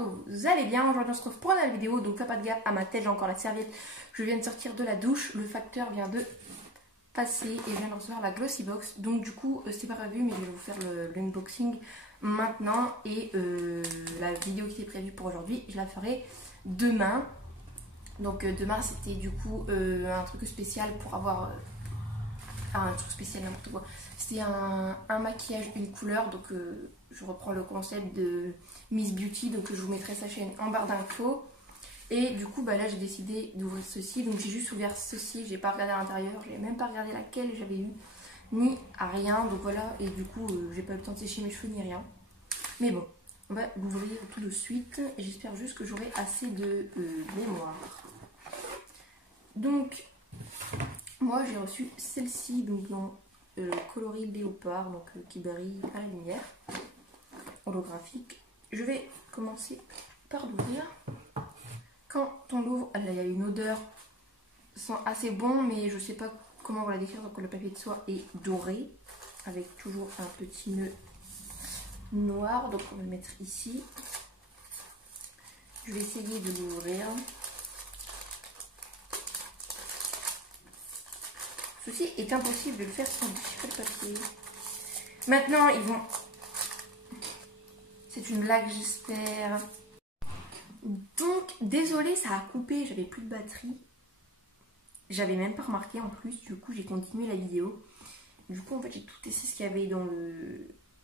que vous allez bien. Aujourd'hui on se retrouve pour une nouvelle vidéo, donc faites pas de gaffe à ma tête, j'ai encore la serviette. Je viens de sortir de la douche, le facteur vient de passer et je viens de recevoir la Glossy Box. Donc du coup c'est pas prévu mais je vais vous faire l'unboxing maintenant. Et la vidéo qui était prévue pour aujourd'hui, je la ferai demain. Donc demain c'était du coup un truc spécial pour avoir... un truc spécial n'importe quoi. C'était un maquillage, une couleur, donc je reprends le concept de Miss Beauty, donc je vous mettrai sa chaîne en barre d'infos. Et du coup là j'ai décidé d'ouvrir ceci, donc j'ai juste ouvert ceci, j'ai pas regardé à l'intérieur, j'ai même pas regardé laquelle j'avais eu, ni à rien, donc voilà. Et du coup j'ai pas eu le temps de sécher mes cheveux ni rien. Mais bon, on va l'ouvrir tout de suite, et j'espère juste que j'aurai assez de mémoire. Donc moi j'ai reçu celle-ci, donc dans le coloris léopard, donc qui brille à la lumière, holographique. Je vais commencer par l'ouvrir. Quand on l'ouvre, il y a une odeur, sent assez bon, mais je sais pas comment on va la décrire. Donc le papier de soie est doré, avec toujours un petit nœud noir, donc on va le mettre ici. Je vais essayer de l'ouvrir. Ceci est impossible de le faire sans déchirer le papier. Maintenant, ils vont... C'est une blague, j'espère. Donc, désolée, ça a coupé, j'avais plus de batterie. J'avais même pas remarqué en plus, du coup j'ai continué la vidéo. Du coup en fait j'ai tout testé ce qu'il y avait dans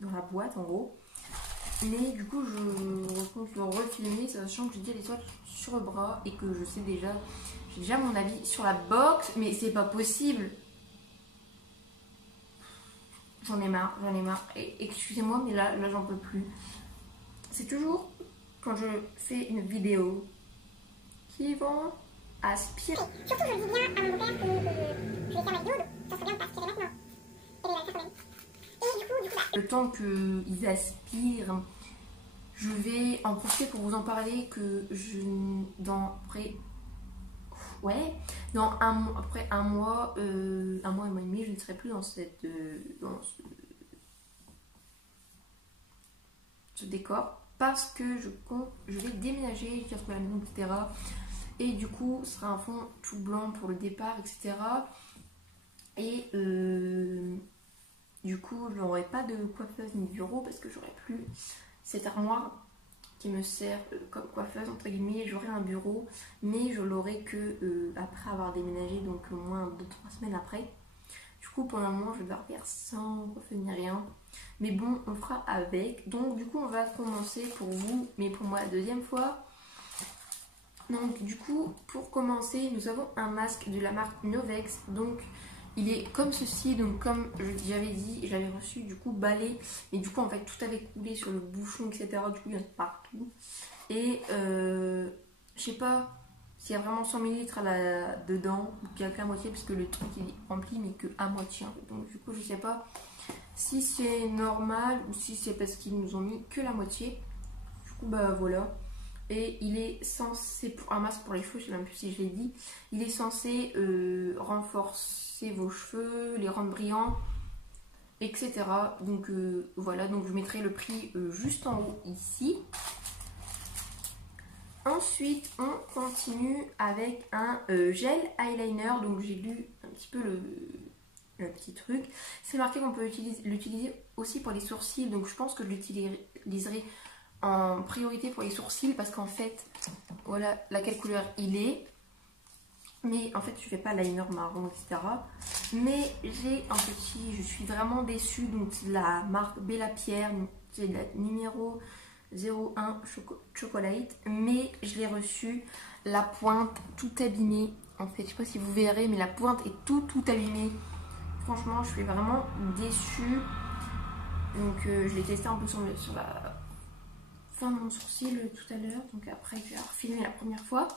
la boîte en gros. Mais du coup je compte le refilmer, sachant que j'ai déjà les toiles sur le bras et que je sais déjà, j'ai déjà mon avis sur la box, mais c'est pas possible. J'en ai marre, et excusez-moi mais là j'en peux plus. C'est toujours quand je fais une vidéo qui vont aspirer. Surtout je dis bien à mon beau-père que je vais faire ma vidéo, donc ça serait bien de pas aspirer maintenant. Et il va le faire quand même. Et du coup le temps qu'ils aspirent, je vais en profiter pour vous en parler que dans après un mois et demi, je ne serai plus dans ce décor, parce que je vais déménager, je vais retrouver la maison, etc. Et du coup ce sera un fond tout blanc pour le départ, etc. Et du coup je n'aurai pas de coiffeuse ni de bureau, parce que j'aurai plus cette armoire qui me sert comme coiffeuse entre guillemets. J'aurai un bureau, mais je l'aurai que après avoir déménagé, donc au moins 2-3 semaines après. Du coup pour le moment je vais devoir faire sans coiffeuse ni rien, mais bon on fera avec. Donc du coup on va commencer pour vous, mais pour moi la deuxième fois. Donc du coup pour commencer nous avons un masque de la marque Novex. Donc il est comme ceci, donc comme j'avais dit, j'avais reçu du coup balai, mais du coup en fait tout avait coulé sur le bouchon, etc. Du coup il y en a partout. Et je sais pas s'il y a vraiment 100 ml dedans, ou qu'il n'y a que la moitié, parce que le truc il est rempli mais que à moitié. Donc du coup je sais pas si c'est normal ou si c'est parce qu'ils nous ont mis que la moitié. Du coup bah voilà. Et il est censé, pour un masque pour les cheveux, je sais même plus si je l'ai dit, il est censé renforcer vos cheveux, les rendre brillants, etc. Donc voilà, donc je mettrai le prix juste en haut ici. Ensuite on continue avec un gel eyeliner. Donc j'ai lu un petit peu le petit truc. C'est marqué qu'on peut l'utiliser aussi pour les sourcils, donc je pense que je l'utiliserai en priorité pour les sourcils, parce qu'en fait voilà laquelle couleur il est, mais en fait je fais pas liner marron, etc. Mais j'ai un petit, je suis vraiment déçue, donc c'est la marque Bella Pierre, c'est la numéro 01 Chocolate, mais je l'ai reçu la pointe tout abîmée. En fait je sais pas si vous verrez, mais la pointe est tout abîmée. Franchement je suis vraiment déçue. Donc je l'ai testé un peu sur la fin de mon sourcil tout à l'heure, donc après j'ai refilmé la première fois.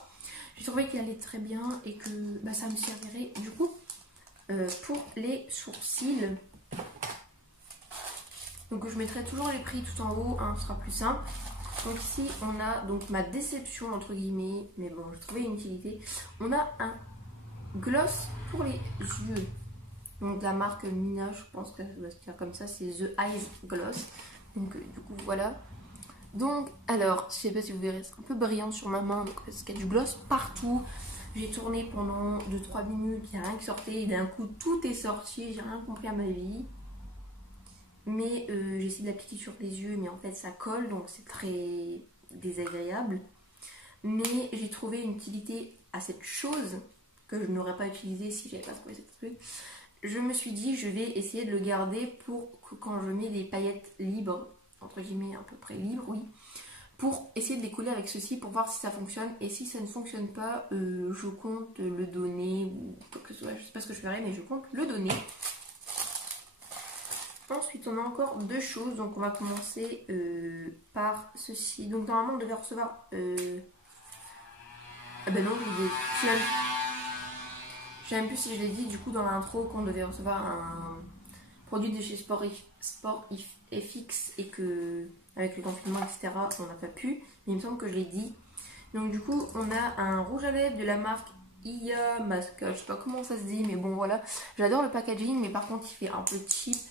J'ai trouvé qu'il allait très bien et que ça me servirait du coup pour les sourcils. Donc je mettrai toujours les prix tout en haut, hein, ce sera plus simple. Donc ici on a donc ma déception entre guillemets, mais bon j'ai trouvé une utilité. On a un gloss pour les yeux, donc de la marque Mina, je pense que ça doit se dire comme ça, c'est The Eyes Gloss. Donc du coup voilà. Donc, alors, je sais pas si vous verrez, c'est un peu brillant sur ma main, donc, parce qu'il y a du gloss partout. J'ai tourné pendant 2-3 minutes, il n'y a rien qui sortait, et d'un coup tout est sorti, j'ai rien compris à ma vie. Mais j'ai essayé de l'appliquer sur les yeux, mais en fait ça colle, donc c'est très désagréable. Mais j'ai trouvé une utilité à cette chose que je n'aurais pas utilisée si j'avais pas trouvé cette truc. Je me suis dit, je vais essayer de le garder pour que quand je mets des paillettes libres, entre guillemets à peu près libres, oui, pour essayer de les coller avec ceci pour voir si ça fonctionne. Et si ça ne fonctionne pas, je compte le donner ou quoi que ce soit. Je sais pas ce que je ferai, mais je compte le donner. Ensuite, on a encore deux choses. Donc, on va commencer par ceci. Donc, normalement, on devait recevoir... Ah ben non, je sais même plus si je l'ai dit du coup dans l'intro qu'on devait recevoir un produit de chez Sport FX et que avec le confinement etc on n'a pas pu, mais il me semble que je l'ai dit. Donc du coup on a un rouge à lèvres de la marque Ia Masca, je sais pas comment ça se dit mais bon voilà, j'adore le packaging mais par contre il fait un peu cheap,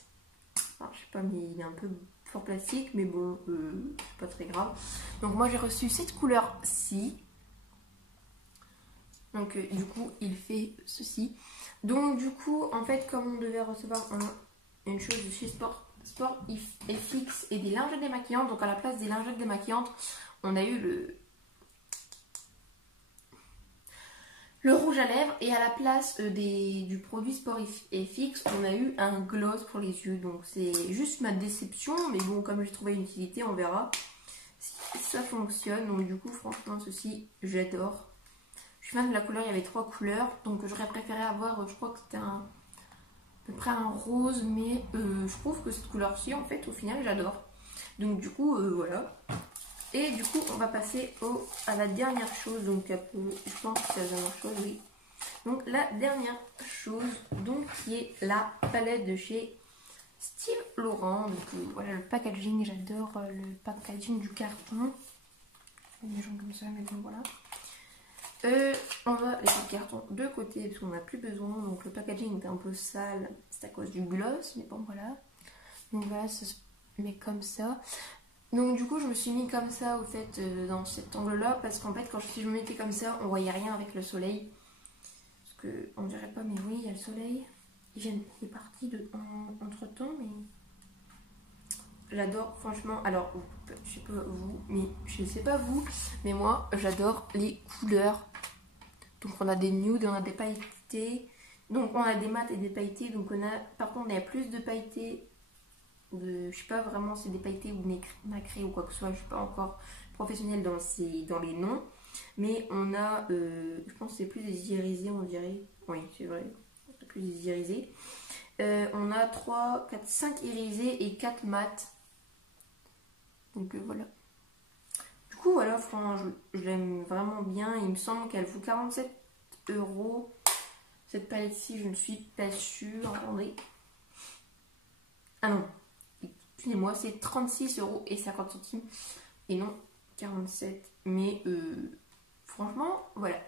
enfin, je sais pas mais il est un peu fort plastique mais bon c'est pas très grave. Donc moi j'ai reçu cette couleur-ci. Donc du coup il fait ceci. Donc du coup en fait comme on devait recevoir une chose de chez Sport FX et des lingettes démaquillantes, donc à la place des lingettes démaquillantes on a eu le rouge à lèvres et à la place du produit Sport FX on a eu un gloss pour les yeux. Donc c'est juste ma déception mais bon comme j'ai trouvé une utilité on verra si ça fonctionne. Donc du coup franchement ceci j'adore. Je suis fan de la couleur, il y avait 3 couleurs, donc j'aurais préféré avoir, je crois que c'était à peu près un rose, mais je trouve que cette couleur-ci, en fait, au final, j'adore. Donc du coup, voilà. Et du coup, on va passer à la dernière chose, donc je pense que c'est la dernière chose, oui. Donc la dernière chose, donc qui est la palette de chez Steve Laurent. Donc voilà le packaging, j'adore le packaging du carton. Des gens comme ça, mais bon voilà. On va laisser le carton de côté parce qu'on n'a plus besoin. Donc le packaging est un peu sale, c'est à cause du gloss, mais bon voilà. Donc voilà, ça se met comme ça. Donc du coup je me suis mis comme ça au fait dans cet angle là parce qu'en fait quand je me mettais comme ça on voyait rien avec le soleil. Parce que on dirait pas mais oui il y a le soleil. Il est parti entre temps mais... J'adore franchement, alors je sais pas vous, mais moi j'adore les couleurs. Donc on a des nudes, on a des pailletés, donc on a des mats et des pailletés, donc par contre on a plus de pailletés, je sais pas vraiment si c'est des pailletés ou nacrés ou quoi que ce soit, je suis pas encore professionnelle dans les noms, mais on a, je pense que c'est plus des irisés on dirait, oui c'est vrai, c'est plus des irisés. On a 3, 4, 5 irisés et 4 mats. Donc voilà. Du coup voilà, franchement, je l'aime vraiment bien. Il me semble qu'elle vaut 47 €. Cette palette-ci, je ne suis pas sûre. Attendez. Ah non. Excusez-moi, c'est 36,50 € et non 47. Mais franchement, voilà.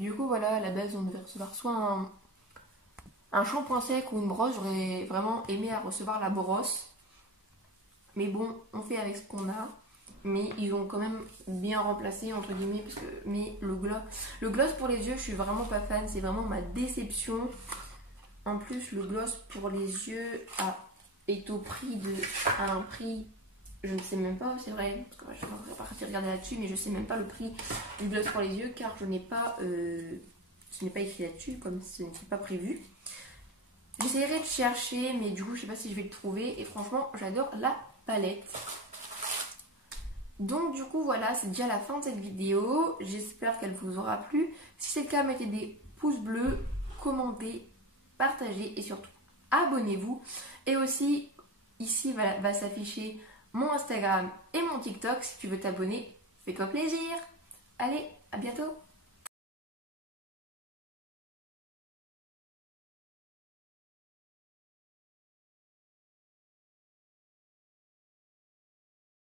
Du coup voilà, à la base on devait recevoir soit un shampoing sec ou une brosse. J'aurais vraiment aimé à recevoir la brosse. Mais bon, on fait avec ce qu'on a. Mais ils ont quand même bien remplacé, entre guillemets. Mais le gloss pour les yeux, je suis vraiment pas fan. C'est vraiment ma déception. En plus, le gloss pour les yeux est à un prix... Je ne sais même pas, c'est vrai. Parce que je ne vais pas regarder là-dessus. Mais je ne sais même pas le prix du gloss pour les yeux. Car je n'ai pas écrit là-dessus. Comme ce n'était pas prévu. J'essaierai de chercher. Mais du coup, je ne sais pas si je vais le trouver. Et franchement, j'adore la palette. Donc du coup voilà, c'est déjà la fin de cette vidéo. J'espère qu'elle vous aura plu. Si c'est le cas, mettez des pouces bleus, commentez, partagez et surtout abonnez-vous. Et aussi ici va s'afficher mon Instagram et mon TikTok. Si tu veux t'abonner, fais-toi plaisir. Allez, à bientôt.